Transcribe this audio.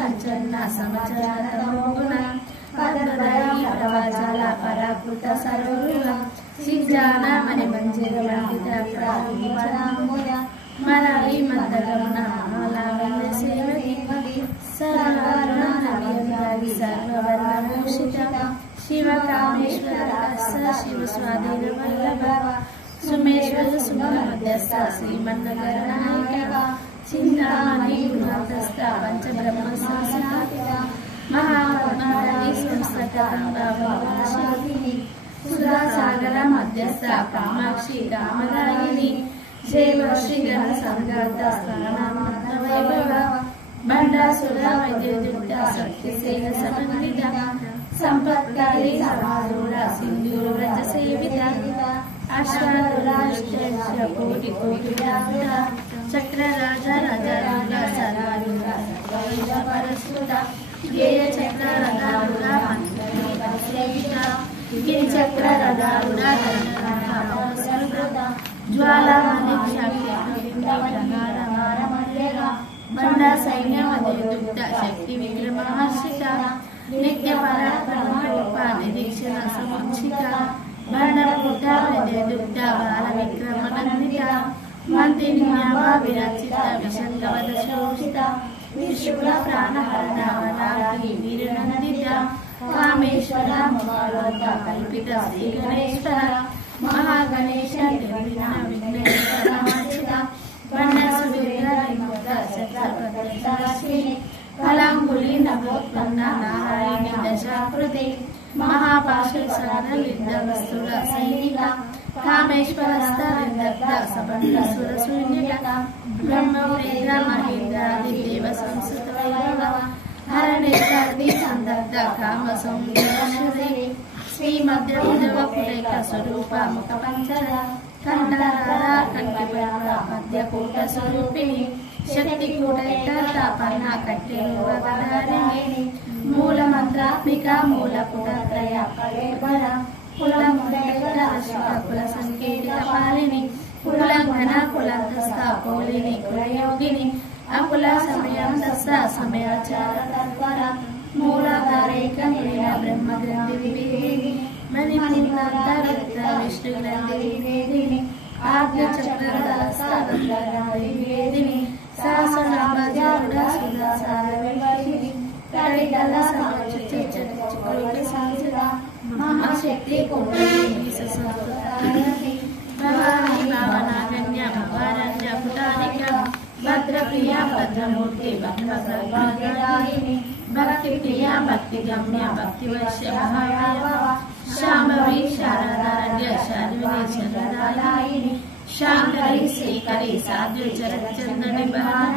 సంచలన సమచరణ పద్మదళి ప్రవచల పరాకృత సరోరుల సిజ్జాన మణి మంజిర వందిత ప్రాణముయ మరళి మందగమన మాలావన్న సేవతి సర్వవర్ణ నవ్యవిధాగి సర్వవర్ణభూషిత శివ కామేశ్వర శివ స్వాధీన వల్లభ సుమేశ్వర సుమన మధ్యస్థ శ్రీమన్నగరనాయక చింతామణి గృహస్థ పంచబ్రహ్మ శాసనాతిక మహాపద్మావతి సంస్థాపిని సుధాసాగర మధ్యస్థ కామాక్షి రామరాయిని జయవర్షి గణ సంఘాత వైభవ బండాసుర వైద్యుక్త శక్తిసేన సమన్విత సంపత్కారి సమారూఢ సింధూర వ్రజ సేవిత కోటి కోటి చక్ర రాజా రాజారూఢ సరారూఢ పరస్ఫుట గేయ చక్ర రథారూఢ సేవిత గిరి చక్ర రథారూఢ జ్వాలామణి బండ సైన్య మధ్యయుక్త శక్తి విక్రమహర్షిత నిత్య పరాక్రమ నిరీక్షణ సముచిత బండపుట మధ్యయుక్త బాల విక్రమనందిత మంత్రిని విరచిత విశంకవద శోషిత విశుల ప్రాణహరణి వీరనందిత కామేశ్వర మహాలోక కల్పిత శ్రీ గణేశ్వర మహాగణేశ విఘ్నేశ్వర కళాంగులి నవోత్పన్న నారాయణి దశాకృతి మహాపాశుర సైనిక కామేశ్వరస్థ సబంధసుర శూన్యక బ్రహ్మవేద మహేంద్రాది దేవ సంస్కృత వైభవ హరణేశ్వరి సందగ్ధ కామ సౌందర్య శ్రీ మధ్య పులేక స్వరూప ముఖ పంచర కంఠార కంఠిపర మధ్యకూట స్వరూపిణి శక్తి కూటపన్న కట్టెని మూల మంత్రాత్మిక మూల పుటత్రయ కళేబర కుల కుల సంకేతిక పాలిని కులంఘన కులంతస్థ కోలిని కులయోగిని అకుల సమయంతస్థ సమయాచార తత్పర మూలాధారైక బ్రహ్మ గ్రంథి వివేదిని మణిమణిమంతరిత్ర విష్ణు గ్రంథి వివేదిని ఆజ్ఞ చక్రవేదిని సహస్రనామజారుడ సుధాసార వివర్షిని కరిగల సమచుకోటి సంసిత మహాశక్తి కోటి సంస్కృతాయతి భవాని భావనాగన్య భవారణ్య పుటానిక భద్రప్రియ భద్రమూర్తి భద్రభాగ్యదాయిని భక్తి ప్రియ భక్తి గమ్య భక్తి వైశ్య మహావైభవ శాంభవి శారదార్య శాలిని శరదాయిని శాంకరి శ్రీకరి సాధ్య చరచంద్ర